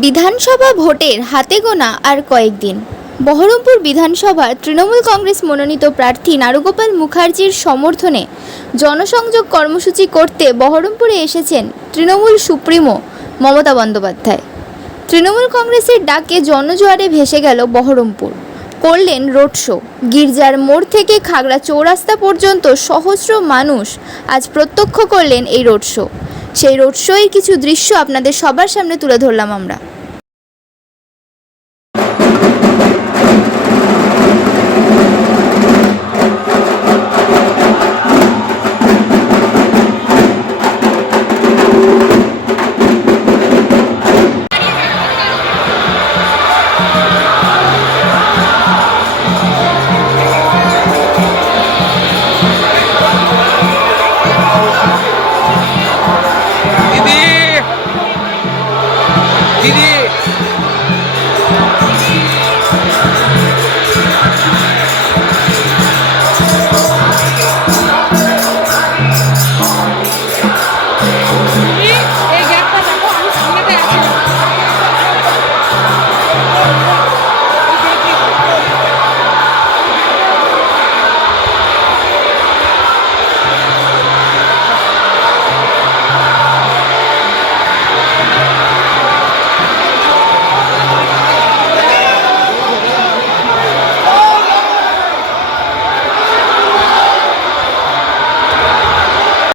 বিধানসভা ভোটের হাতে গোনা আর কয়েকদিন। বহরমপুর বিধানসভার তৃণমূল কংগ্রেস মনোনীত প্রার্থী নারুগোপাল মুখার্জির সমর্থনে জনসংযোগ কর্মসূচি করতে বহরমপুরে এসেছেন তৃণমূল সুপ্রিমো মমতা বন্দ্যোপাধ্যায়। তৃণমূল কংগ্রেসের ডাকে জনজোয়ারে ভেসে গেল বহরমপুর। করলেন রোড শো। গির্জার মোড় থেকে খাগড়া চৌরাস্তা পর্যন্ত সহস্র মানুষ আজ প্রত্যক্ষ করলেন এই রোড শো। সেই রোড শোয়ের কিছু দৃশ্য আপনাদের সবার সামনে তুলে ধরলাম আমরা। দিদি